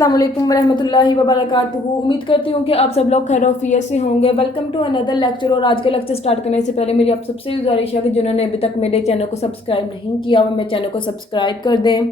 अस्सलाम वालेकुम वरहमतुल्लाहि वबरकातुहू। उम्मीद करती हूँ कि आप सब लोग खैर ऑफियत से होंगे। Welcome to another lecture. और आज का लेक्चर स्टार्ट करने से पहले मेरी आप सबसे गुजारिश है कि जिन्होंने अभी तक मेरे चैनल को सब्सक्राइब नहीं किया वो मेरे चैनल को सब्सक्राइब कर दें,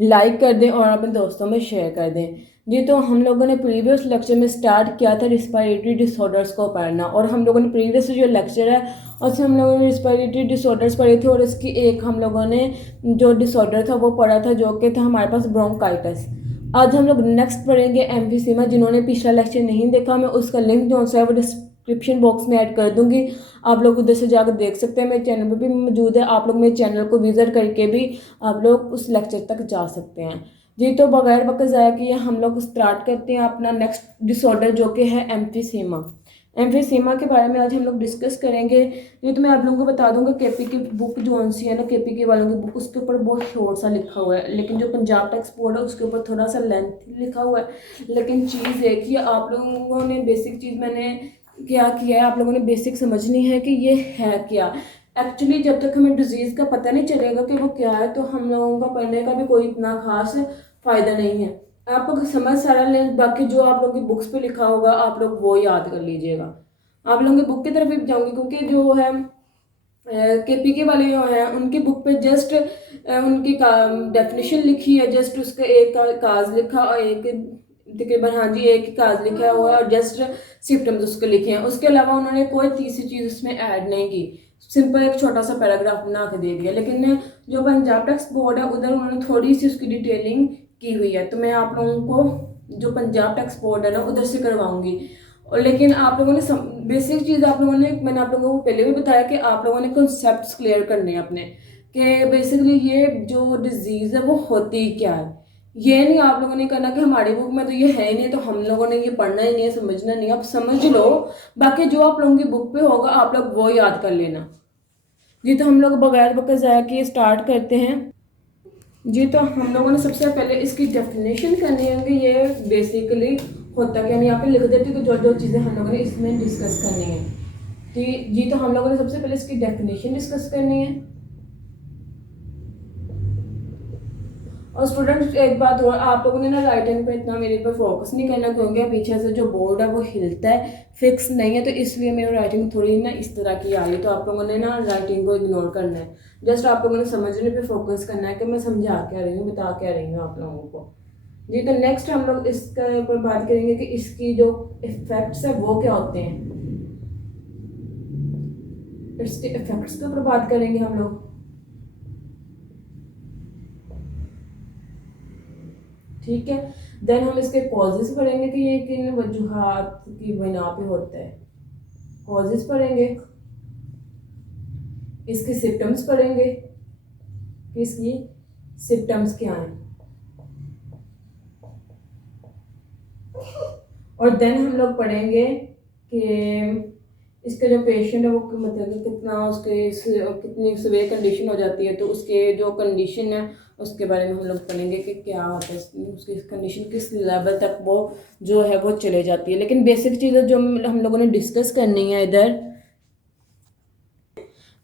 लाइक कर दें और अपने दोस्तों में शेयर कर दें। जी, तो हम लोगों ने प्रीवियस लेक्चर में स्टार्ट किया था रिस्पायरेटरी डिसऑर्डर्स को पढ़ना, और हम लोगों ने प्रीवियस जो लेक्चर है उसमें हम लोगों ने रिस्पायरेटरी डिसऑर्डर्स पढ़े थे, और इसकी एक हम लोगों ने जो डिसऑर्डर था वो पढ़ा था जो कि था हमारे पास ब्रोंकाइटिस। आज हम लोग नेक्स्ट पढ़ेंगे एम्फीसीमा। जिन्होंने पिछला लेक्चर नहीं देखा मैं उसका लिंक जो है वो डिस्क्रिप्शन बॉक्स में ऐड कर दूंगी, आप लोग उधर से जाकर देख सकते हैं। मेरे चैनल पर भी मौजूद है, आप लोग मेरे चैनल को विजिट करके भी आप लोग उस लेक्चर तक जा सकते हैं। जी, तो बगैर वक्त ज़ाया किए हम लोग स्टार्ट करते हैं अपना नेक्स्ट डिसऑर्डर जो कि है एम्फीसीमा। एम्फीसीमा के बारे में आज हम लोग डिस्कस करेंगे। ये तो मैं आप लोगों को बता दूंगा केपी की बुक जो सी है ना, केपी के वालों की बुक, उसके ऊपर बहुत शॉर्ट सा लिखा हुआ है, लेकिन जो पंजाब टेक्स्ट बोर्ड है उसके ऊपर थोड़ा सा लेंथ लिखा हुआ है। लेकिन चीज़ एक ही, आप लोगों ने बेसिक चीज़ मैंने क्या किया है, आप लोगों ने बेसिक समझनी है कि ये है क्या। एक्चुअली जब तक हमें डिजीज़ का पता नहीं चलेगा कि वो क्या है तो हम लोगों का पढ़ने का भी कोई इतना खास फ़ायदा नहीं है। आपको समझ सारा लें, बाकी जो आप लोगों की बुक्स पे लिखा होगा आप लोग वो याद कर लीजिएगा। आप लोगों की बुक की तरफ भी जाऊंगी क्योंकि जो है केपी के वाले जो हैं उनकी बुक पे जस्ट उनकी डेफिनेशन लिखी है, जस्ट उसका एक काज लिखा और एक तकरीबन, हाँ जी, एक ही काज लिखा हुआ है और जस्ट सिम्टम्स उसके लिखे हैं। उसके अलावा उन्होंने कोई तीसरी चीज़ उसमें ऐड नहीं की, सिंपल एक छोटा सा पैराग्राफ बना के दे दिया। लेकिन जो पंजाब टेक्स्ट बोर्ड है उधर उन्होंने थोड़ी सी उसकी डिटेलिंग की हुई है, तो मैं आप लोगों को जो पंजाब टेक्स्ट बोर्ड है ना उधर से करवाऊंगी। और लेकिन आप लोगों ने बेसिक चीज़ आप लोगों ने, मैंने आप लोगों को पहले भी बताया कि आप लोगों ने कॉन्सेप्ट्स क्लियर करने हैं अपने, कि बेसिकली ये जो डिजीज़ है वो होती क्या है। ये नहीं आप लोगों ने करना कि हमारी बुक में तो ये है ही नहीं तो हम लोगों ने ये पढ़ना ही नहीं है, समझना नहीं है। आप समझ लो, बाकी जो आप लोगों की बुक पे होगा आप लोग वो याद कर लेना। जी, तो हम लोग बगैर वक्त ज़ाया किए स्टार्ट करते हैं। जी, तो हम लोगों ने सबसे पहले इसकी डेफिनेशन करनी है कि ये बेसिकली होता क्या। मैं यहाँ पे लिख देती हूँ कि जो जो चीज़ें हम लोगों ने इसमें डिस्कस करनी है। जी, तो हम लोगों ने सबसे पहले इसकी डेफिनेशन डिस्कस करनी है। और स्टूडेंट्स एक बात और, आप लोगों ने ना राइटिंग पे इतना मेरे पर फोकस नहीं करना क्योंकि पीछे से जो बोर्ड है वो हिलता है, फिक्स नहीं है, तो इसलिए मेरी राइटिंग थोड़ी ना इस तरह की आ रही है। तो आप लोगों ने ना राइटिंग को इग्नोर करना है, जस्ट आप लोगों ने समझने पे फोकस करना है कि मैं समझा क्या रही हूँ, बता क्या रही हूँ आप लोगों को। जी, तो नेक्स्ट हम लोग इसके ऊपर बात करेंगे कि इसकी जो इफेक्ट्स है वो क्या होते हैं। इसके इफेक्ट्स के ऊपर बात करेंगे हम लोग। ठीक है, देन हम इसके कॉजेज पढ़ेंगे कि ये किन वजूहात की बिना पे होता है, कॉजेज पढ़ेंगे। इसके सिम्टम्स पढ़ेंगे कि इसकी सिम्टम्स क्या हैं, और देन हम लोग पढ़ेंगे कि इसका जो पेशेंट है वो मतलब कितना उसके कितनी सीवियर कंडीशन हो जाती है, तो उसके जो कंडीशन है उसके बारे में हम लोग पढ़ेंगे कि क्या होता है, उसकी कंडीशन किस लेवल तक वो जो है वो चले जाती है। लेकिन बेसिक चीज़ें जो हम लोगों ने डिस्कस करनी है इधर।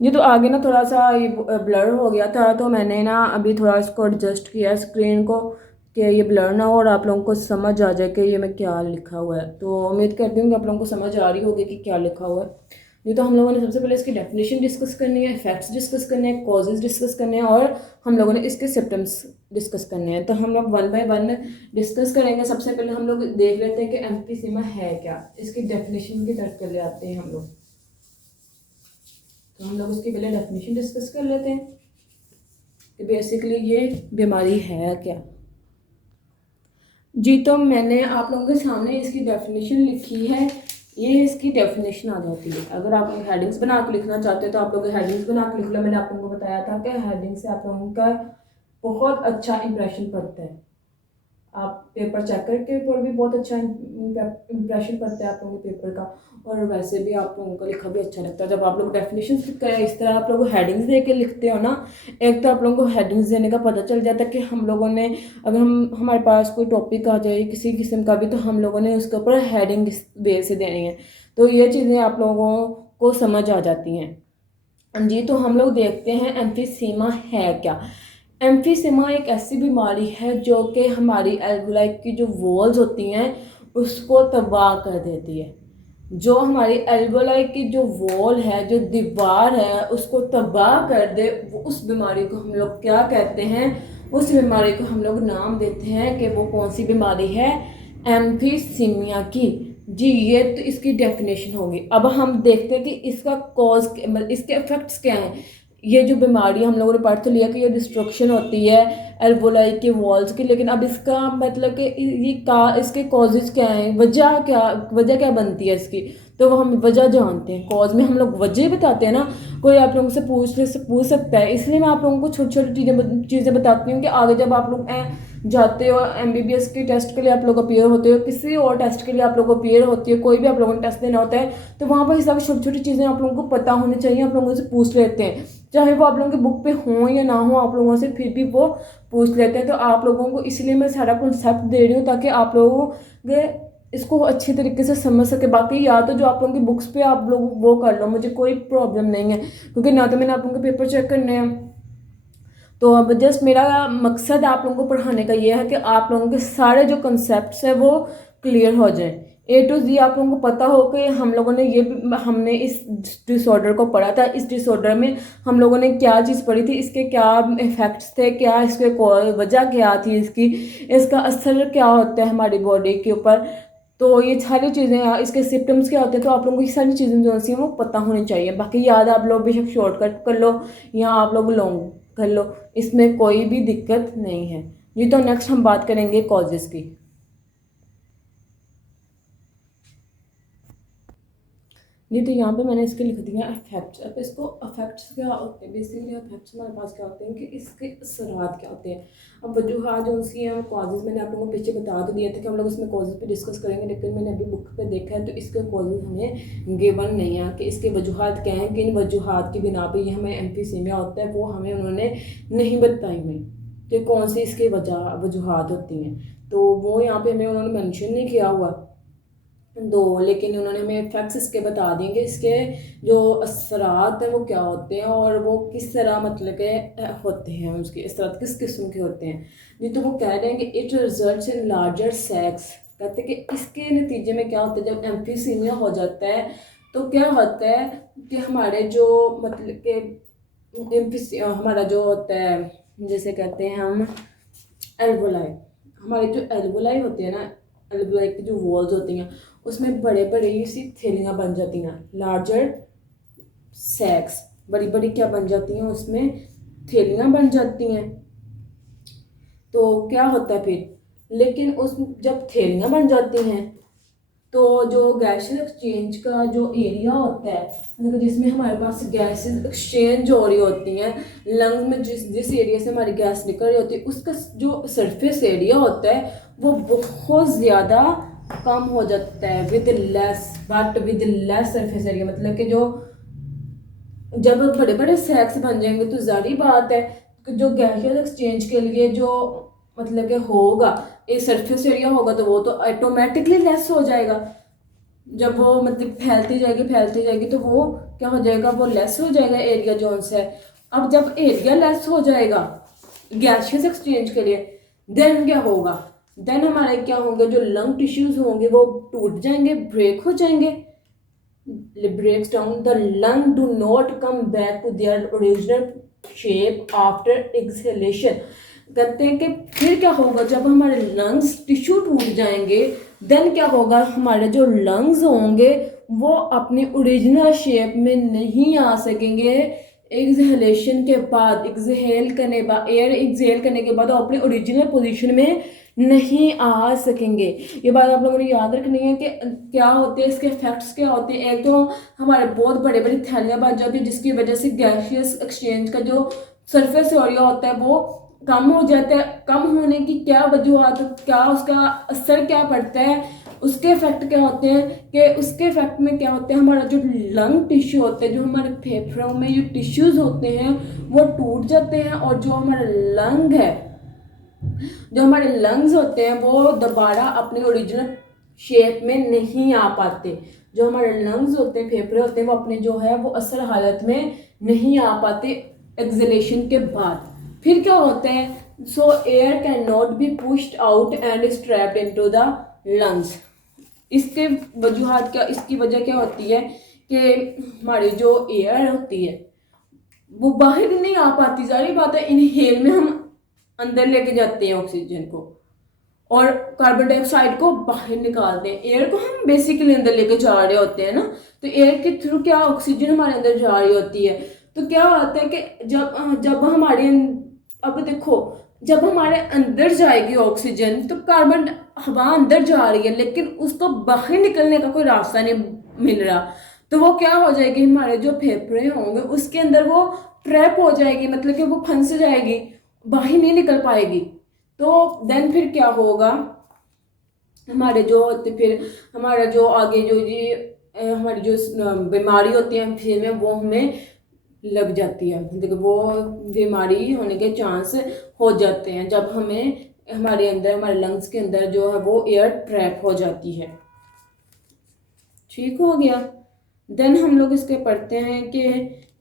ये तो आगे ना थोड़ा सा ये ब्लर हो गया था, तो मैंने ना अभी थोड़ा इसको एडजस्ट किया स्क्रीन को कि ये ब्लर ना हो और आप लोगों को समझ आ जाए कि ये मैं क्या लिखा हुआ है। तो उम्मीद करती हूँ कि आप लोगों को समझ आ रही होगी कि क्या लिखा हुआ है। ये तो हम लोगों ने सबसे पहले इसकी डेफिनेशन डिस्कस करनी है, इफेक्ट्स डिस्कस करने हैं, कॉजेज डिस्कस करने हैं, और हम लोगों ने इसके सिम्टम्स डिस्कस करने हैं। तो हम लोग वन बाय वन डिस्कस करेंगे। सबसे पहले हम लोग देख लेते हैं कि एम्फीसीमा है क्या, इसकी डेफिनेशन की तरफ चले आते हैं हम लोग। तो हम लोग उसकी पहले डेफिनेशन डिस्कस कर लेते हैं कि बेसिकली ये बीमारी है क्या। जी, तो मैंने आप लोगों के सामने इसकी डेफिनेशन लिखी है, ये इसकी डेफिनेशन आ जाती है। अगर आप हेडिंग्स बना के लिखना चाहते हो तो आप लोग हेडिंग्स बना के लिख लो। मैंने आप लोगों को बताया था कि हेडिंग से आप लोगों का बहुत अच्छा इंप्रेशन पड़ता है, आप पेपर चेक करके पेपर भी बहुत अच्छा इंप्रेशन पड़ता है आप लोगों के पेपर का, और वैसे भी आप लोगों का लिखा भी अच्छा लगता है जब आप लोग डेफिनेशन इस तरह आप लोग हेडिंग्स दे के लिखते हो ना। एक तो आप लोगों को हेडिंग्स देने का पता चल जाता है कि हम लोगों ने, अगर हमारे पास कोई टॉपिक आ जाए किसी किस्म का भी, तो हम लोगों ने उसके ऊपर हेडिंग इस वे से देनी है, तो ये चीज़ें आप लोगों को समझ आ जाती हैं। जी, तो हम लोग देखते हैं एम्फीसीमा है क्या। एम्फीसेमा एक ऐसी बीमारी है जो कि हमारी एल्वोलाई की जो वॉल्स होती हैं उसको तबाह कर देती है। जो हमारी एल्वोलाई की जो वॉल है, जो दीवार है, उसको तबाह कर दे, वो उस बीमारी को हम लोग क्या कहते हैं? उस बीमारी को हम लोग नाम देते हैं कि वो कौन सी बीमारी है? एम्फीसीमिया की। जी, ये तो इसकी डेफिनेशन होगी। अब हम देखते हैं कि इसका कॉज, इसके इफेक्ट्स क्या हैं। ये जो बीमारी हम लोगों ने पढ़ तो लिया कि ये डिस्ट्रक्शन होती है एल्वोलाई के वॉल्स की, लेकिन अब इसका मतलब कि ये इसके कॉजेज क्या हैं, वजह क्या बनती है इसकी, तो वो हम वजह जानते हैं। कॉज में हम लोग वजह बताते हैं ना। कोई आप लोगों से पूछ सकता है, इसलिए मैं आप लोगों को छोटी छोटी चीज़ें बताती हूँ कि आगे जब आप लोग जाते हो MBBS के टेस्ट के लिए आप लोग अपीयर होते हो, किसी और टेस्ट के लिए आप लोग अपीयर होती है, कोई भी आप लोगों ने टेस्ट देना होता है, तो वहाँ पर हिसाब छोटी छोटी चीज़ें आप लोगों को पता होनी चाहिए। आप लोगों से पूछ लेते हैं, चाहे वो आप लोगों के बुक पे हो या ना हो, आप लोगों से फिर भी वो पूछ लेते हैं। तो आप लोगों को इसलिए मैं सारा कॉन्सेप्ट दे रही हूँ ताकि आप लोगों के इसको अच्छी तरीके से समझ सके। बाकी या तो जो आप लोगों की बुक्स पे आप लोग वो कर लो, मुझे कोई प्रॉब्लम नहीं है, क्योंकि ना तो मैंने आप लोगों के पेपर चेक करने हैं। तो अब जस्ट मेरा मकसद आप लोगों को पढ़ाने का ये है कि आप लोगों के सारे जो कंसेप्ट है वो क्लियर हो जाए, A to Z आप लोगों को पता हो कि हमने इस डिसऑर्डर को पढ़ा था। इस डिसऑर्डर में हम लोगों ने क्या चीज़ पढ़ी थी, इसके क्या इफेक्ट्स थे, क्या इसके वजह क्या थी, इसका असर क्या होता है हमारी बॉडी के ऊपर। तो ये सारी चीज़ें, इसके सिम्टम्स क्या होते हैं, तो आप लोगों को ये सारी चीज़ें जो सी हैं वो पता होनी चाहिए। बाकी याद आप लोग बेशक शॉर्टकट कर लो या आप लोग लॉन्ग कर लो, इसमें कोई भी दिक्कत नहीं है। जी, तो नेक्स्ट हम बात करेंगे कॉजेज़ की। नहीं, तो यहाँ पे मैंने इसके लिख दिया इफेक्ट्स। अब इसको इफेक्ट्स क्या होते हैं, बेसिकली इफेक्ट्स हमारे पास क्या होते हैं कि इसके असरात क्या होते हैं। अब वजूहात जो उसकी हैं, कॉजेज़ मैंने आप लोगों को पीछे बता तो दिए थे कि हम लोग इसमें कॉजेज़ पे डिस्कस करेंगे, लेकिन मैंने अभी बुक पे देखा है तो इसके कॉजेज़ हमें गिवन नहीं है कि इसके वजूहात क्या हैं, किन वजूहात की बिना पर ये हमें एम्फीसीमिया होता है, वो हमें उन्होंने नहीं बताई हुई कि कौन सी इसकी वजूहात होती हैं। तो वो यहाँ पर हमें उन्होंने मैंशन नहीं किया हुआ लेकिन उन्होंने हमें इफेक्ट्स इसके बता दिए कि इसके जो असरात हैं वो क्या होते हैं और वो किस तरह मतलब के होते हैं, उसके असरात किस किस्म के होते हैं। जी, तो वो कह रहे हैं कि it results in larger sex. कहते हैं कि इसके नतीजे में क्या होता है, जब एम्फीसीमिया हो जाता है तो क्या होता है कि हमारे जो मतलब के हमारा जो होता है, जैसे कहते हैं हम एल्वोलाई, हमारे जो एल्वोलाई होती है ना, एल्वोलाई की जो वॉल्स होती हैं उसमें बड़े बड़े सी थैलियाँ बन जाती हैं, लार्जर सैक्स, बड़ी बड़ी क्या बन जाती हैं, उसमें थैलियाँ बन जाती हैं। तो क्या होता है फिर, लेकिन उस जब थैलियाँ बन जाती हैं तो जो गैसेस एक्सचेंज का जो एरिया होता है, मतलब जिसमें हमारे पास गैसेस एक्सचेंज हो रही होती हैं, लंग्स में जिस एरिया से हमारी गैस निकल रही होती है, उसका जो सरफेस एरिया होता है वो बहुत ज़्यादा कम हो जाता है विद लेस सरफेस एरिया। मतलब कि जो जब बड़े बड़े सैक्स बन जाएंगे तो जारी बात है कि जो गैसेस एक्सचेंज के लिए जो मतलब कि होगा, ये सरफेस एरिया होगा तो वो तो ऑटोमेटिकली लेस हो जाएगा। जब वो मतलब फैलती जाएगी तो वो क्या हो जाएगा, वो लेस हो जाएगा एरिया जोन से। अब जब एरिया लेस हो जाएगा गैसेस एक्सचेंज के लिए, देन क्या होगा, देन हमारे क्या होंगे, जो लंग टिश्यूज होंगे वो टूट जाएंगे, ब्रेक हो जाएंगे, breaks down. The lung do not come back to their original shape after exhalation. कहते हैं कि फिर क्या होगा, जब हमारे लंग्स टिश्यू टूट जाएंगे देन क्या होगा, हमारे जो लंग्स होंगे वो अपनी ओरिजिनल शेप में नहीं आ सकेंगे। एक्सहेलेशन के बाद, एयर एक्सहेल करने के बाद अपनी ओरिजिनल पोजीशन में नहीं आ सकेंगे। ये बात आप लोगों ने याद रखनी है कि क्या होते हैं, इसके इफेक्ट्स क्या होते हैं। एक तो हमारे बहुत बड़े बड़ी थैलियाँ बन जाती है जिसकी वजह से गैसियस एक्सचेंज का जो सरफेस एरिया होता है वो कम हो जाता है। कम होने की क्या वजूहत, क्या उसका असर क्या पड़ता है, उसके इफेक्ट क्या होते हैं कि उसके इफेक्ट में क्या होते हैं, हमारा जो लंग टिश्यू होते हैं, जो हमारे फेफड़ों में जो टिश्यूज होते हैं वो टूट जाते हैं, और जो हमारा लंग है, जो हमारे लंग्स होते हैं वो दोबारा अपनी ओरिजिनल शेप में नहीं आ पाते। जो हमारे लंग्स होते हैं, फेफड़े होते हैं, वो अपने जो है वो असल हालत में नहीं आ पाते एक्सहेलेशन के बाद। फिर क्या होता है, सो air can not be pushed out and is trapped into the lungs. इसके वजूहत क्या, इसकी वजह क्या होती है कि हमारी जो एयर होती है वो बाहर नहीं आ पाती। जारी बात है, इनहेल में हम अंदर लेके जाते हैं ऑक्सीजन को और कार्बन डाइऑक्साइड को बाहर निकालते हैं। एयर को हम बेसिकली अंदर लेके जा रहे होते हैं ना, तो एयर के थ्रू क्या ऑक्सीजन हमारे अंदर जा रही होती है। तो क्या होता है कि जब जब हमारे, अब देखो, जब हमारे अंदर जाएगी ऑक्सीजन तो कार्बन हवा अंदर जा रही है लेकिन उसको बाहर निकलने का कोई रास्ता नहीं मिल रहा। तो वो क्या हो जाएगी, हमारे जो फेफड़े होंगे उसके अंदर वो ट्रैप हो जाएगी, मतलब कि वो फंस जाएगी, बाहर नहीं निकल पाएगी। तो देन फिर क्या होगा, हमारे जो होते फिर हमारा जो आगे जो ये हमारी जो बीमारी होती है फिर में वो हमें लग जाती है। देखो वो बीमारी होने के चांस हो जाते हैं जब हमें हमारे अंदर, हमारे लंग्स के अंदर जो है वो एयर ट्रैप हो जाती है। ठीक हो गया। देन हम लोग इसके पढ़ते हैं कि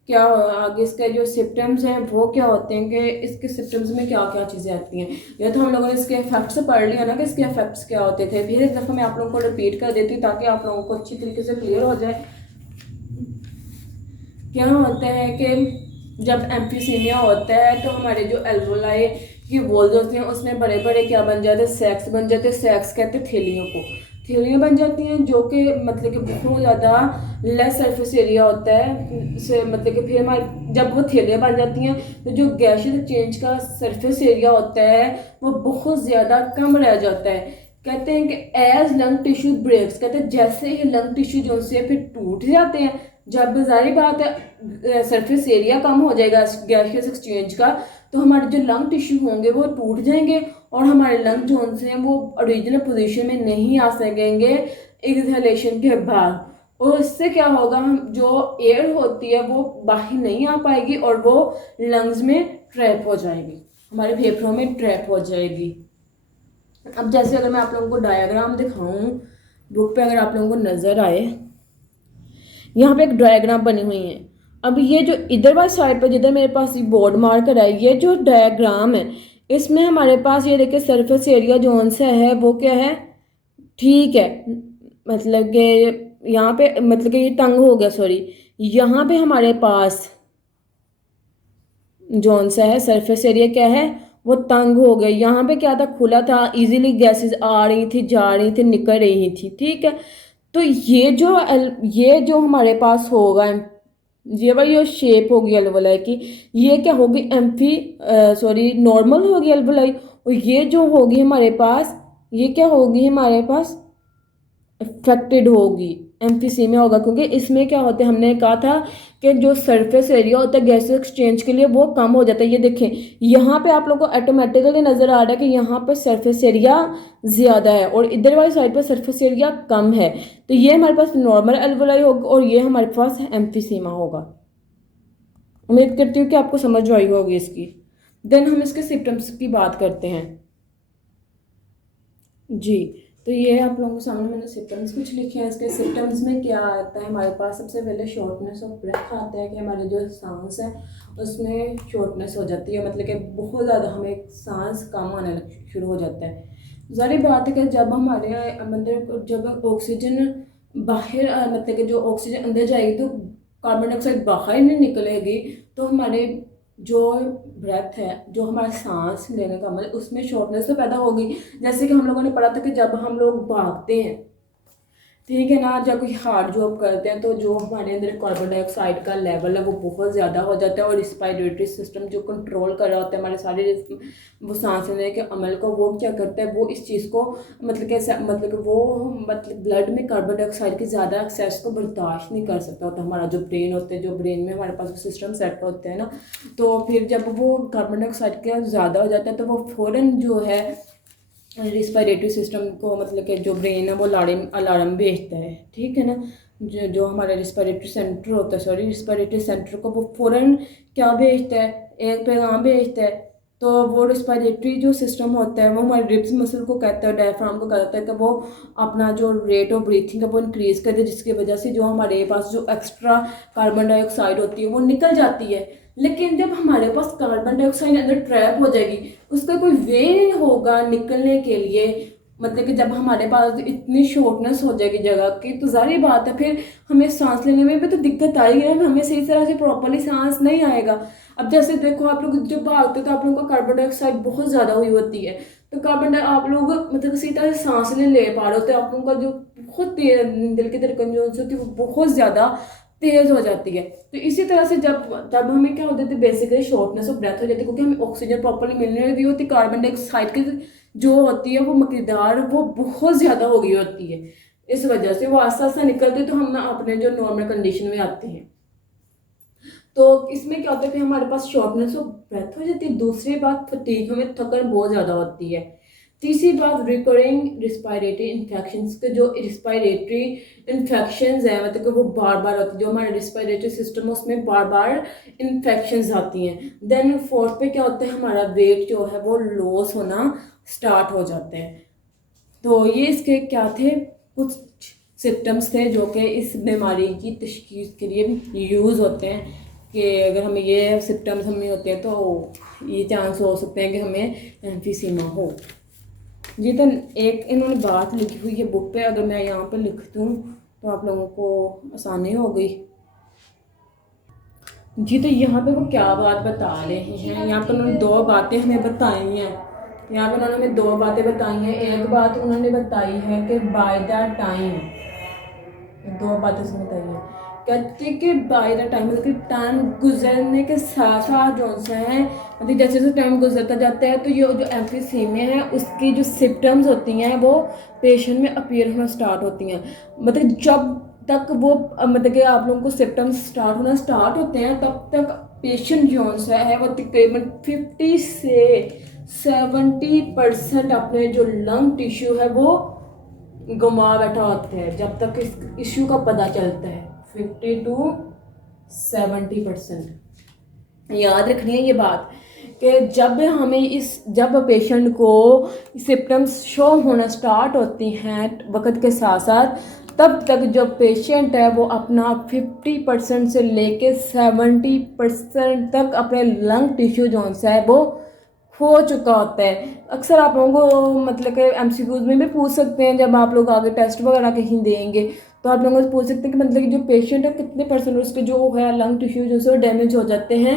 क्या आगे इसका जो सिम्टम्स हैं वो क्या होते हैं, कि इसके सिम्टम्स में क्या क्या चीज़ें आती हैं। या तो हम लोगों ने इसके इफेक्ट्स पढ़ लिया ना कि इसके इफेक्ट्स क्या होते थे, फिर एक दफ़ा मैं आप लोगों को रिपीट कर देती हूँ ताकि आप लोगों को अच्छी तरीके से क्लियर हो जाए। क्या होता है कि जब एम्फीसीमिया होता है तो हमारे जो एल्वोलाई की वॉल्स होती हैं उसमें बड़े बड़े क्या बन जाते हैं, सैक्स बन जाते हैं। सैक्स कहते हैं थैलियों को, थैलियाँ बन जाती हैं जो कि मतलब कि बहुत ज़्यादा लेस सरफेस एरिया होता है से, मतलब कि फिर हमारे जब वो थैलियाँ बन जाती हैं तो जो गैशियस एक्सचेंज का सरफेस एरिया होता है वो बहुत ज़्यादा कम रह जाता है। कहते हैं कि एज लंग टिश्यू ब्रेक्स, कहते हैं जैसे ही लंग टिश्यू जो से फिर टूट जाते हैं, जब जारी बात है सरफेस एरिया कम हो जाएगा गैशियस एक्सचेंज का, तो हमारे जो लंग टिश्यू होंगे वो टूट जाएंगे और हमारे लंग जो हैं वो ओरिजिनल पोजीशन में नहीं आ सकेंगे एक्सहेलेशन के बाद। और इससे क्या होगा, हम जो एयर होती है वो बाहर नहीं आ पाएगी और वो लंग्स में ट्रैप हो जाएगी, हमारे फेफड़ों में ट्रैप हो जाएगी। अब जैसे अगर मैं आप लोगों को डायग्राम दिखाऊं बुक पे, अगर आप लोगों को नज़र आए, यहाँ पे एक डायग्राम बनी हुई है। अब ये जो इधर वाली साइड पर जिधर मेरे पास बोर्ड मार्कर है, ये जो डायग्राम है इसमें हमारे पास ये देखिए सरफेस एरिया जोन सा है वो क्या है, ठीक है, मतलब कि यहाँ पे मतलब कि ये तंग हो गया, सॉरी, यहाँ पे हमारे पास जोन सा है सरफेस एरिया क्या है वो तंग हो गया। यहाँ पे क्या था, खुला था, इजीली गैसेस आ रही थी, जा रही थी, निकल रही थी, ठीक है। तो ये जो हमारे पास होगा, ये भाई ये शेप होगी एल्वोलाई की, ये क्या होगी नॉर्मल होगी एल्वोलाई। और ये जो होगी हमारे पास, ये क्या होगी हमारे पास, अफेक्टेड होगी, एम्फीसीमिया होगा। क्योंकि इसमें क्या होता है, हमने कहा था कि जो सरफेस एरिया होता है गैस एक्सचेंज के लिए वो कम हो जाता है। ये देखें यहाँ पे आप लोगों को ऑटोमेटिकली नज़र आ रहा है कि यहाँ पर सरफेस एरिया ज़्यादा है और इधर वाली साइड पर सरफेस एरिया कम है। तो ये हमारे पास नॉर्मल एल्वोलाई होगा और ये हमारे पास एम्फीसीमा होगा। उम्मीद करती हूँ कि आपको समझ आई होगी इसकी। देन हम इसके सिम्टम्स की बात करते हैं जी। तो ये आप लोगों के सामने मैंने सिम्टम्स कुछ लिखे हैं। इसके सिम्टम्स में क्या आता है हमारे पास, सबसे पहले शॉर्टनेस ऑफ ब्रेथ आता है कि हमारे जो सांस है उसमें शॉर्टनेस हो जाती है, मतलब कि बहुत ज़्यादा हमें सांस कम होने शुरू हो जाता है। ज़ाहिर बात है कि जब हमारे अंदर जब ऑक्सीजन बाहर मतलब कि जो ऑक्सीजन अंदर जाएगी तो कार्बन डाइऑक्साइड बाहर नहीं निकलेगी, तो हमारे जो ब्रेथ है, जो हमारा सांस लेने का मतलब उसमें शॉर्टनेस तो पैदा होगी। जैसे कि हम लोगों ने पढ़ा था कि जब हम लोग भागते हैं, ठीक है ना, जब कोई हार्ड जॉब करते हैं तो जो हमारे अंदर कार्बन डाइऑक्साइड का लेवल है वो बहुत ज़्यादा हो जाता है और रिस्पायरेटरी सिस्टम जो कंट्रोल कर रहा होता है हमारे सारे वो सांस लेने के अमल को, वो क्या करता है, वो इस चीज़ को मतलब कैसे, मतलब कि वो मतलब ब्लड में कार्बन डाइऑक्साइड की ज़्यादा एक्सेस को बर्दाश्त नहीं कर सकता होता। हमारा जो ब्रेन होता है, जो ब्रेन में हमारे पास सिस्टम सेट होते हैं ना, तो फिर जब वो कार्बन डाइऑक्साइड का ज़्यादा हो जाता है तो वो फ़ौरन जो है रिस्पायरेटरी सिस्टम को, मतलब कि जो ब्रेन है वो अलार्म भेजता है, ठीक है ना। जो हमारा रिस्पायरेटरी सेंटर होता है, रिस्पायरेटरी सेंटर को वो फ़ौरन क्या भेजता है, एक पैगाम भेजता है। तो वो रिस्पायरेटरी जो सिस्टम होता है वो हमारे रिब्स मसल को कहता है, डायफ्राम को कहता है कि वो अपना जो रेट ऑफ ब्रीथिंग है वो इंक्रीज़ कर दे, जिसकी वजह से जो हमारे पास जो एक्स्ट्रा कार्बन डाइऑक्साइड होती है वो निकल जाती है। लेकिन जब हमारे पास कार्बन डाइऑक्साइड अंदर ट्रैप हो जाएगी, उसका कोई वे होगा निकलने के लिए, मतलब कि जब हमारे पास इतनी शॉर्टनेस हो जाएगी जगह की, तो जाहिर बात है फिर हमें सांस लेने में भी तो दिक्कत आएगी, हमें सही तरह से प्रॉपरली सांस नहीं आएगा। अब जैसे देखो, आप लोग जब भागते हो तो आप लोगों का कार्बन डाइऑक्साइड बहुत ज़्यादा हुई होती है, तो कार्बन डाइ आप लोग मतलब किसी तरह से सांस नहीं ले पा रहे होते, आप लोगों का जो बहुत तेज दिल की धड़कन जो होती है वो बहुत ज़्यादा तेज हो जाती है। तो इसी तरह से जब जब हमें क्या होती है, बेसिकली शॉर्टनेस ऑफ ब्रेथ हो जाती है, क्योंकि हमें ऑक्सीजन प्रॉपरली मिलने रही होती, कार्बन डाइऑक्साइड की जो होती है वो मकदार वो बहुत ज़्यादा हो गई होती है, इस वजह से वो आस्ता आस्ता निकलते तो हम अपने जो नॉर्मल कंडीशन में आते हैं। तो इसमें क्या होता है कि हमारे पास शॉर्टनेस ऑफ ब्रेथ हो जाती है। दूसरी बात, फटीग, हमें थकन बहुत ज़्यादा होती है। तीसरी बात, रिकरिंग रिस्पायरेटरी इन्फेक्शंस के जो रिस्पायरेटरी इन्फेक्शंस हैं, मतलब कि वो बार बार होती है, जो हमारे रिस्पायरेटरी सिस्टम है उसमें बार बार इन्फेक्शंस आती हैं। देन फोर्थ पे क्या होता है, हमारा वेट जो है वो लॉस होना स्टार्ट हो जाते हैं। तो ये इसके क्या थे, कुछ सिम्टम्स थे जो कि इस बीमारी की तशखीस के लिए यूज़ होते हैं, कि अगर हमें ये सिम्टम्स हमें होते हैं तो ये चांस हो सकते हैं कि हमें एम्फीसीमा हो। जी, तो एक इन्होंने बात लिखी हुई है बुक पे, अगर मैं यहाँ पे लिख दूँ तो आप लोगों को आसानी हो गई। जी, तो यहाँ पे वो क्या बात बता रहे हैं, यहाँ पे उन्होंने दो बातें हमें बताई हैं। यहाँ पे उन्होंने हमें दो बातें बताई हैं। एक बात उन्होंने बताई है कि बाय द टाइम, दो बातें उसने बताई हैं, कहते हैं कि बाय द टाइम मतलब कि टाइम गुजरने के साथ साथ जो है, मतलब जैसे जैसे टाइम गुजरता जाता है तो ये जो एम्फीसीमिया है उसकी जो सिम्टम्स होती हैं वो पेशेंट में अपीयर होना स्टार्ट होती हैं। मतलब जब तक वो मतलब कि आप लोगों को सिम्टम्स स्टार्ट होना स्टार्ट होते हैं तब तक पेशेंट जो है वो तकरीबन 50 से 70% अपने जो लंग टिश्यू है वो गंवा बैठा होता है जब तक इस इश्यू का पता चलता है। 50 to 70% याद रखनी है ये बात, कि जब पेशेंट को सिम्टम्स शो होना स्टार्ट होती हैं वक्त के साथ साथ, तब तक जो पेशेंट है वो अपना 50% से लेके 70% तक अपने लंग टिश्यू जो है वो हो चुका होता है। अक्सर आप लोगों को मतलब कि एमसीक्यूज में भी पूछ सकते हैं, जब आप लोग आगे टेस्ट वगैरह कहीं देंगे तो आप लोगों से पूछ सकते हैं कि मतलब कि जो पेशेंट है कितने परसेंट उसके जो है लंग टिश्यू जो है डैमेज हो जाते हैं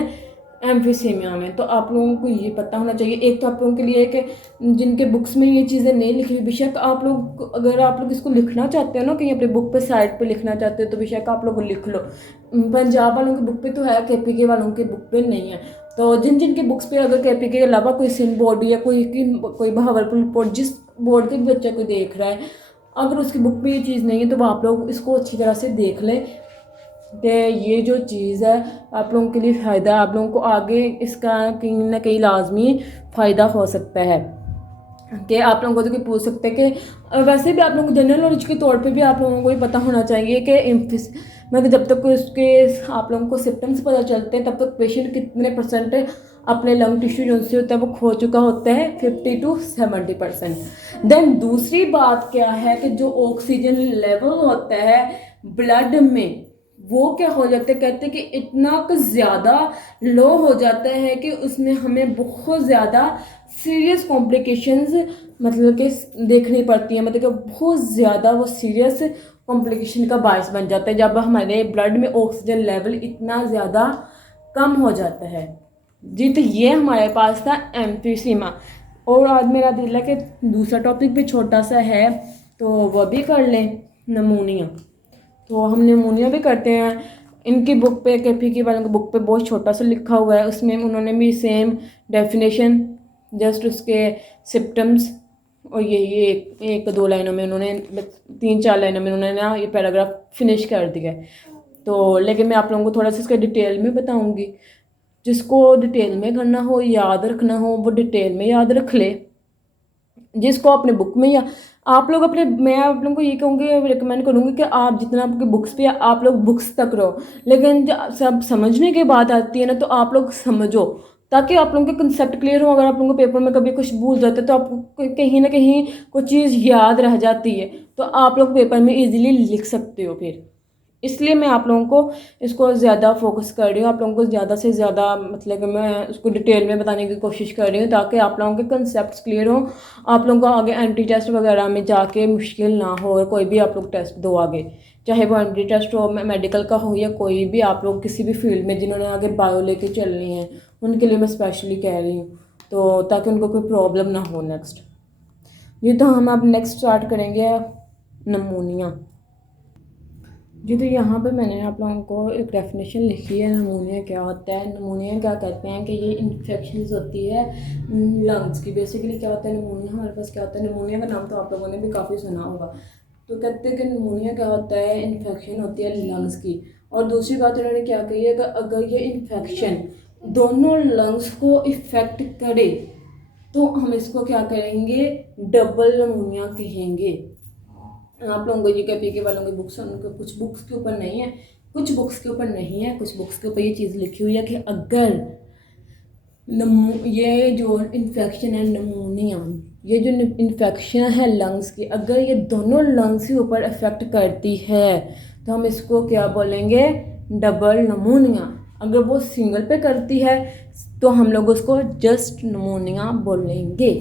एम्फीसीमिया में। तो आप लोगों को ये पता होना चाहिए। एक तो आप लोगों के लिए कि जिनके बुक्स में ये चीज़ें नहीं लिखी हुई, बेशक आप लोग अगर आप लोग इसको लिखना चाहते हो ना कहीं अपने बुक पे साइड पे लिखना चाहते हो तो बेशक आप लोग लिख लो। पंजाब वालों की बुक पे तो है, केपीके वालों की बुक पे नहीं है। तो जिन जिन के बुक्स पे अगर केपीके के अलावा कोई सिंध बोर्ड या कोई बहावलपुर बोर्ड, जिस बोर्ड के बच्चे को देख रहा है, अगर उसकी बुक में ये चीज़ नहीं है तो वो आप लोग इसको अच्छी तरह से देख लें कि ये जो चीज़ है आप लोगों के लिए फ़ायदा, आप लोगों को आगे इसका कहीं ना कहीं लाजमी फ़ायदा हो सकता है। कि आप लोगों को तो कोई पूछ सकते हैं कि वैसे भी आप लोगों को जनरल नॉलेज के तौर पे भी आप लोगों को ये पता होना चाहिए कि मतलब जब तक उसके आप लोगों को सिम्टम्स पता चलते हैं तब तक पेशेंट कितने परसेंट अपने लंग टिश्यू जो से होता है वो खो चुका होता है, 50 to 70%। देन दूसरी बात क्या है कि जो ऑक्सीजन लेवल होता है ब्लड में वो क्या हो जाता है, कहते हैं कि इतना ज़्यादा लो हो जाता है कि उसमें हमें बहुत ज़्यादा सीरियस कॉम्प्लिकेशंस मतलब कि देखनी पड़ती है। मतलब कि बहुत ज़्यादा वो सीरियस कॉम्प्लिकेशन का बायस बन जाता है जब हमारे ब्लड में ऑक्सीजन लेवल इतना ज़्यादा कम हो जाता है। जी, तो ये हमारे पास था एम्फीसीमा। और आज मेरा दिल है कि दूसरा टॉपिक भी छोटा सा है तो वह भी कर लें, नमूनिया। तो हम निमोनिया भी करते हैं। इनकी बुक पे केपीके वालों की बुक पे बहुत छोटा सा लिखा हुआ है, उसमें उन्होंने भी सेम डेफिनेशन जस्ट उसके सिम्टम्स और ये एक दो लाइनों में उन्होंने 3-4 लाइनों में उन्होंने ना ये पैराग्राफ फिनिश कर दिया है। तो लेकिन मैं आप लोगों को थोड़ा सा इसका डिटेल में बताऊंगी। जिसको डिटेल में करना हो, याद रखना हो, वो डिटेल में याद रख ले। जिसको अपने बुक में या आप लोग अपने, मैं आप लोगों को ये कहूँगी, रिकमेंड करूँगी कि आप जितना आपके बुक्स पे आप लोग बुक्स तक रहो, लेकिन जब सब समझने की बात आती है ना तो आप लोग समझो ताकि आप लोगों के कंसेप्ट क्लियर हो। अगर आप लोगों को पेपर में कभी कुछ भूल जाते तो आपको कहीं ना कहीं कुछ चीज़ याद रह जाती है तो आप लोग पेपर में ईजिली लिख सकते हो फिर। इसलिए मैं आप लोगों को इसको ज़्यादा फोकस कर रही हूँ, आप लोगों को ज़्यादा से ज़्यादा मतलब कि मैं उसको डिटेल में बताने की कोशिश कर रही हूँ ताकि आप लोगों के कंसेप्ट क्लियर हो, आप लोगों को आगे एंट्री टेस्ट वगैरह में जाके मुश्किल ना हो। और कोई भी आप लोग टेस्ट दो आगे, चाहे वो एंट्री टेस्ट हो, मेडिकल का हो, या कोई भी आप लोग किसी भी फील्ड में जिन्होंने आगे बायो लेके चलनी है, उनके लिए मैं स्पेशली कह रही हूँ, तो ताकि उनको कोई प्रॉब्लम ना हो नेक्स्ट। जी तो हम अब नेक्स्ट स्टार्ट करेंगे नमूनिया। जी तो यहाँ पे मैंने आप लोगों को एक डेफिनेशन लिखी है, नमूनिया क्या होता है। नमूनिया क्या कहते हैं कि ये इन्फेक्शन होती है लंग्स की। बेसिकली क्या होता है नमूनिया, हमारे पास क्या होता है, नमूनिया का नाम तो आप लोगों ने भी काफ़ी सुना होगा। तो कहते हैं कि नमूनिया क्या होता है, इन्फेक्शन होती है लंग्स की। और दूसरी बात उन्होंने क्या कही है कि अगर ये इन्फेक्शन दोनों लंग्स को इफ़ेक्ट करे तो हम इसको क्या करेंगे, डबल नमूनिया कहेंगे। आप लोगों को GK वालों की बुक्स, उनके कुछ बुक्स के ऊपर नहीं है, कुछ बुक्स के ऊपर नहीं है, कुछ बुक्स के ऊपर ये चीज़ लिखी हुई है कि अगर ये जो इन्फेक्शन है नमूनिया, ये जो इन्फेक्शन है लंग्स की, अगर ये दोनों लंग्स के ऊपर इफेक्ट करती है तो हम इसको क्या बोलेंगे, डबल नमूनिया। अगर वो सिंगल पे करती है तो हम लोग उसको जस्ट नमूनिया बोलेंगे।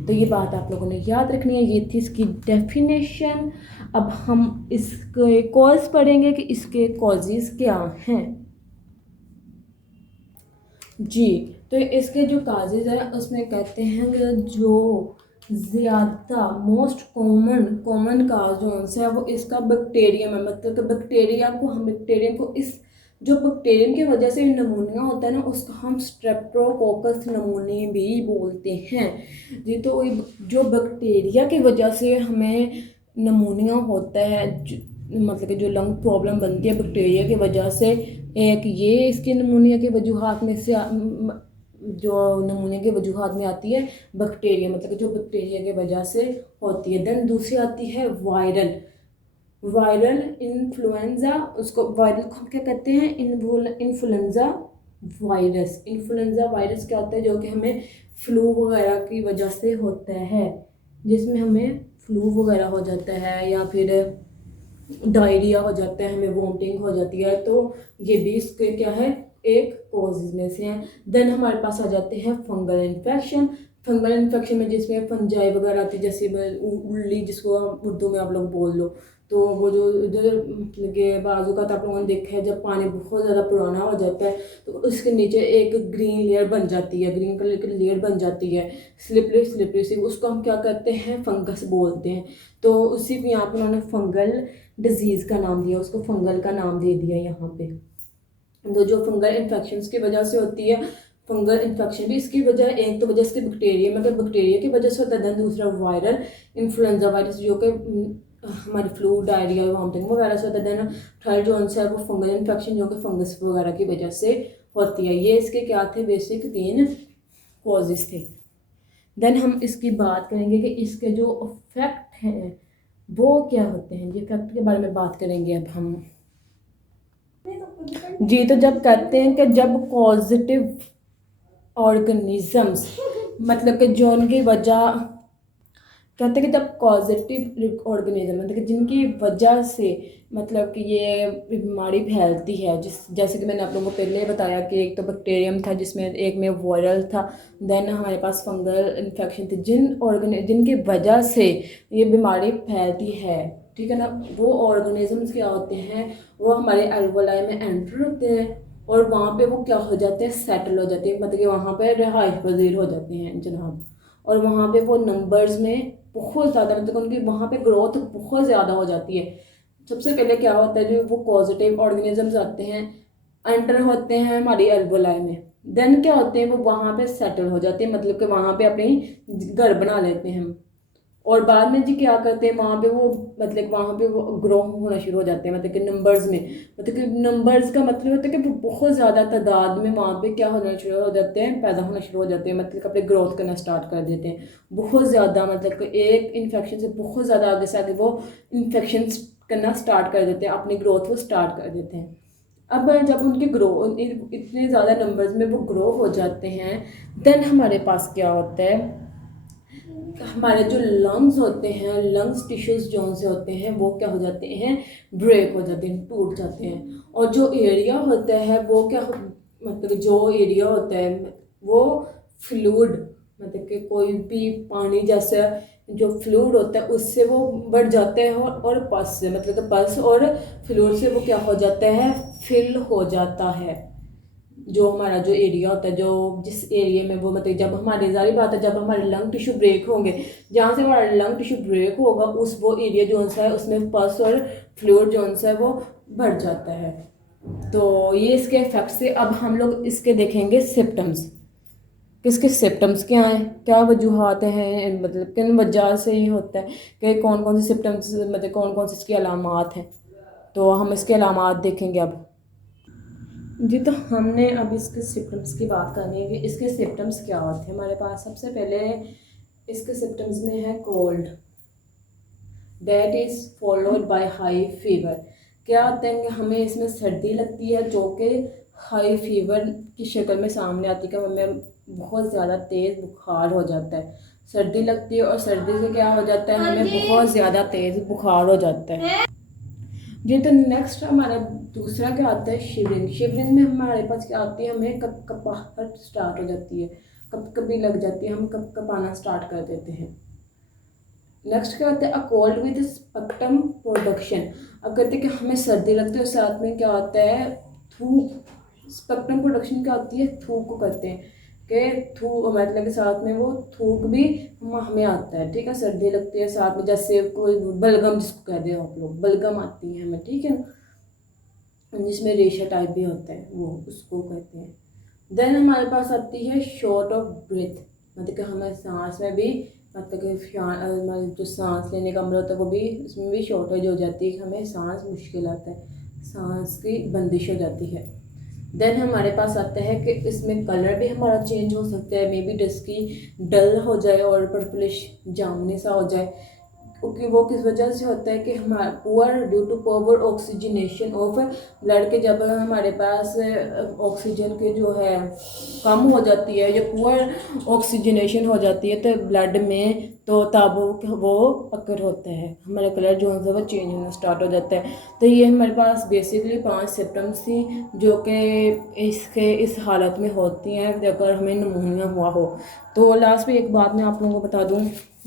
तो ये बात आप लोगों ने याद रखनी है, ये थी इसकी डेफिनेशन। अब हम इसके कॉज पढ़ेंगे कि इसके कॉजेज़ क्या हैं। जी तो इसके जो काजेज़ हैं उसमें कहते हैं कि जो ज़्यादा मोस्ट कॉमन काज जो है वो इसका बैक्टीरियम है। मतलब कि बैक्टीरियम को इस जो बैक्टीरियम की वजह से नमूनिया होता है ना, उसको हम स्ट्रेप्टोकोकस नमूनी भी बोलते हैं। जी तो जो बैक्टीरिया की वजह से हमें नमूनिया होता है, मतलब कि जो लंग प्रॉब्लम बनती है बैक्टीरिया की वजह से, एक ये इसकी नमूनिया के वजूहात में से जो नमूनिया के वजूहात में आती है बैक्टीरिया, मतलब कि जो बैक्टीरिया की वजह से होती है। देन दूसरी आती है वायरल इन्फ्लुएंजा। उसको वायरल को हम क्या कहते हैं, इन्फ्लुएंजा वायरस क्या होता है, जो कि हमें फ्लू वगैरह की वजह से होता है, जिसमें हमें फ्लू वगैरह हो जाता है या फिर डायरिया हो जाता है, हमें वोमिटिंग हो जाती है। तो ये भी इसके क्या है, एक कॉजेज में से हैं। देन हमारे पास आ जाते हैं फंगल इन्फेक्शन में जिसमें फंजाई वगैरह आती है, जैसे उल्ली जिसको उर्दू में आप लोग बोल लो। तो वो जो इधर मतलब कि बाजू का आप लोगों ने देखा है, जब पानी बहुत ज़्यादा पुराना हो जाता है तो उसके नीचे एक ग्रीन लेयर बन जाती है, ग्रीन कलर की लेयर बन जाती है, स्लिपरी सी, उसको हम क्या कहते हैं, फंगस बोलते हैं। तो उसी को यहाँ पर उन्होंने फंगल डिजीज़ का नाम दिया, उसको फंगल का नाम दे दिया यहाँ पे। तो जो फंगल इन्फेक्शन की वजह से होती है, फंगल इन्फेक्शन भी इसकी वजह, एक तो वजह इसके बैक्टीरिया में, अगर बैक्टीरिया की वजह से होता है। दूसरा वायरल इन्फ्लुएंजा वायरस जो कि हमारे फ्लू डायरिया वॉमिटिंग वगैरह से होता है। देन थर्ड जो है वो फंगल इन्फेक्शन जो कि फंगस वगैरह की वजह से होती है। ये इसके क्या थे, बेसिक 3 कॉजेज थे। देन हम इसकी बात करेंगे कि इसके जो इफेक्ट हैं वो क्या होते हैं। ये इफेक्ट के बारे में बात करेंगे अब हम। जी तो जब कहते हैं कि जब पॉजिटिव ऑर्गेनिजम्स, मतलब कि जो उनकी वजह, कहते हैं कि जब पॉजिटिव ऑर्गेनिज्म मतलब कि जिनकी वजह से मतलब कि ये बीमारी फैलती है, जैसे कि मैंने आप लोगों को पहले बताया कि एक तो बैक्टीरियम था जिसमें एक में वायरल था। देन हमारे पास फंगल इन्फेक्शन थी, जिनकी वजह से ये बीमारी फैलती है, ठीक है ना। वो ऑर्गेनिजम्स क्या होते हैं, वो हमारे एल्वोलाई में एंटर होते हैं और वहाँ पे वो क्या हो जाते हैं, सेटल हो जाते हैं, मतलब कि वहाँ पे रिहाइश पजीर हो जाते हैं जनाब। और वहाँ पे वो नंबर्स में बहुत ज़्यादा, मतलब उनकी वहाँ पे ग्रोथ बहुत ज़्यादा हो जाती है। सबसे पहले क्या होता है, जो वो पॉजिटिव ऑर्गेनिजम्स आते हैं, एंटर होते हैं हमारी एल्वोलाई में। देन क्या होते हैं, वो वहाँ पे सेटल हो जाते हैं, मतलब कि वहाँ पे अपनी घर बना लेते हैं हम। और बाद में जी क्या करते हैं, वहाँ पे वो मतलब वहाँ पे वो ग्रो होना शुरू हो जाते हैं, मतलब कि नंबर्स में, मतलब कि नंबर्स का मतलब होता है कि वो बहुत ज़्यादा तादाद में वहाँ पे क्या होना शुरू हो जाते हैं, पैदा होना शुरू हो जाते हैं, मतलब कि अपने ग्रोथ करना स्टार्ट कर देते हैं बहुत ज़्यादा। मतलब कि एक इन्फेक्शन से बहुत ज़्यादा आगे से आगे वो इन्फेक्शन करना स्टार्ट कर देते हैं, अपनी ग्रोथ वो स्टार्ट कर देते हैं। अब जब उनकी ग्रो इतने ज़्यादा नंबर्स में वो ग्रो हो जाते हैं, देन हमारे पास क्या होता है, हमारे जो लंग्स होते हैं, लंग्स टिश्यूज जो से होते हैं वो क्या हो जाते हैं, ब्रेक हो जाते हैं, टूट जाते हैं। और जो एरिया होता है वो क्या मतलब जो एरिया होता है वो फ्लूइड, मतलब कि कोई भी पानी जैसा जो फ्लूइड होता है उससे वो बढ़ जाता है, और पस से मतलब कि पस और फ्लूइड से वो क्या हो जाता है, फिल हो जाता है। जो हमारा जो एरिया होता है, जो जिस एरिया में वो मतलब जब हमारे, जारी बात है, जब हमारे लंग टिश्यू ब्रेक होंगे, जहाँ से हमारा लंग टिश्यू ब्रेक होगा उस वो एरिया जो सा है उसमें पस और फ्लूइड जो सा है वो बढ़ जाता है। तो ये इसके इफेक्ट से अब हम लोग इसके देखेंगे सिम्टम्स, किसके सिम्टम्स क्या हैं, क्या वजूहत हैं, मतलब किन वजह से ये होता है, कि कौन कौन से सिम्टम्स, मतलब कौन कौन से इसकी अलामात हैं। तो हम इसके अलामात देखेंगे अब जी। तो हमने अब इसके सिम्टम्स की बात करनी है कि इसके सिम्टम्स क्या होते हैं हमारे पास। सबसे पहले इसके सिम्टम्स में है cold, that is followed by high fever. क्या होता है कि हमें इसमें सर्दी लगती है जो कि हाई फीवर की शक्ल में सामने आती है, कि हमें बहुत ज़्यादा तेज़ बुखार हो जाता है, सर्दी लगती है और सर्दी से क्या हो जाता है, हमें बहुत ज़्यादा तेज़ बुखार हो जाता है जी। तो नेक्स्ट हमारा दूसरा क्या आता है, शिवरिंग। शिवरिंग में हमारे पास क्या आती है, हमें कप कपाहट स्टार्ट हो जाती है, कप कभी लग जाती है, हम कप कपाना स्टार्ट कर देते हैं। नेक्स्ट क्या होता है, a cold with spectrum production. अब कहते हैं कि हमें सर्दी लगती है और साथ में क्या होता है, थूक। स्पेक्ट्रम प्रोडक्शन क्या होती है, थूक को कहते हैं, कि थूक मतलब के साथ में वो थूक भी हमें आता है, ठीक है। सर्दी लगती है साथ में, जैसे कोई बलगम जिसको कहते हैं आप लोग, बलगम आती है हमें, ठीक है ना, जिसमें रेशा टाइप भी होता है वो, उसको कहते हैं। देन हमारे पास आती है शॉर्ट ऑफ ब्रेथ, मतलब कि हमें सांस में भी मतलब कि जो सांस लेने का अमल होता है वो भी, उसमें भी शॉर्टेज हो जाती है, हमें सांस मुश्किल आता है, सांस की बंदिश हो जाती है। देन हमारे पास आता है कि इसमें कलर भी हमारा चेंज हो सकता है, मे बी डस्की डल हो जाए और पर्पलिश जामुनी सा हो जाए, क्योंकि वो किस वजह से होता है कि हमारा poor due to poor oxygenation of blood, के जब हमारे पास ऑक्सीजन के जो है कम हो जाती है या पुअर ऑक्सीजनेशन हो जाती है तो ब्लड में, तो तब वो अकर होता है, हमारा कलर जो है वो चेंज होना स्टार्ट हो जाता है। तो ये हमारे पास बेसिकली 5 सिम्टम्स थी जो कि इसके इस हालत में होती हैं अगर हमें निमोनिया हुआ हो। तो लास्ट पे एक बात मैं आप लोगों को बता दूं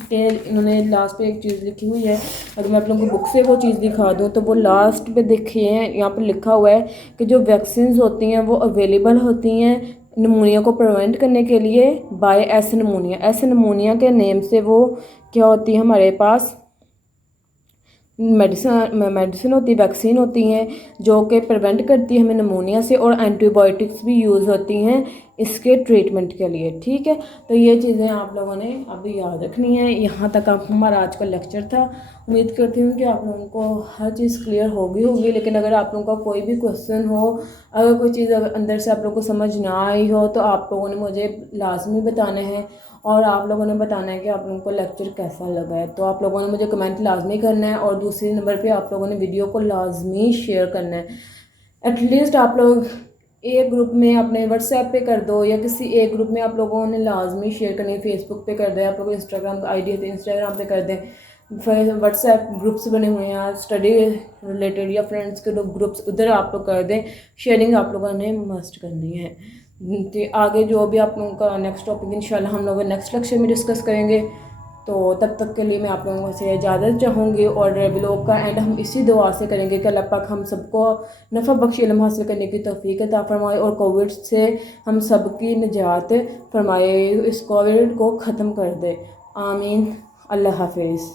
कि इन्होंने लास्ट पे एक चीज़ लिखी हुई है, अगर मैं आप लोगों को बुक से वो चीज़ दिखा दूं तो वो लास्ट पे देखिए यहाँ पर लिखा हुआ है कि जो वैक्सीन होती हैं वो अवेलेबल होती हैं निमोनिया को प्रिवेंट करने के लिए by S pneumonia. S pneumonia के नेम से वो क्या होती है हमारे पास मेडिसिन होती है, वैक्सीन होती हैं जो कि प्रिवेंट करती है हमें निमोनिया से, और एंटीबायोटिक्स भी यूज़ होती हैं इसके ट्रीटमेंट के लिए, ठीक है। तो ये चीज़ें आप लोगों ने अभी याद रखनी है। यहाँ तक आप हमारा आज का लेक्चर था। उम्मीद करती हूँ कि आप लोगों को हर चीज़ क्लियर होगी, लेकिन अगर आप लोगों का कोई भी क्वेश्चन हो, अगर कोई चीज़ अगर अंदर से आप लोग को समझ ना आई हो तो आप लोगों ने मुझे लाजमी बताना है, और आप लोगों ने बताना है कि आप लोगों को लेक्चर कैसा लगा है। तो आप लोगों ने मुझे कमेंट लाजमी करना है, और दूसरे नंबर पे आप लोगों ने वीडियो को लाजमी शेयर करना है। एटलीस्ट आप लोग एक ग्रुप में अपने व्हाट्सएप पे कर दो, या किसी एक ग्रुप में आप लोगों ने लाजमी शेयर करनी है, फेसबुक पे कर दें, आप लोग इंस्टाग्राम आई डी है तो इंस्टाग्राम पे कर दें, फिर व्हाट्सएप ग्रुप्स बने हुए हैं स्टडी रिलेटेड या फ्रेंड्स के ग्रुप्स, उधर आप लोग कर दें। शेयरिंग आप लोगों ने मस्ट करनी है। तो आगे जो भी आप लोगों का नेक्स्ट टॉपिक इंशाल्लाह हम लोग नेक्स्ट लेक्चर में डिस्कस करेंगे। तो तब तक के लिए मैं आप लोगों से इजाज़त चाहूँगी, और ब्लॉग का एंड हम इसी दुआ से करेंगे कि अल्लाह पाक हम सबको नफ़ा बख्श इल्म हासिल करने की तौफीक अता फरमाए, और कोविड से हम सबकी निजात फरमाए, इस कोविड को ख़त्म कर दे। आमीन। अल्लाह हाफिज़।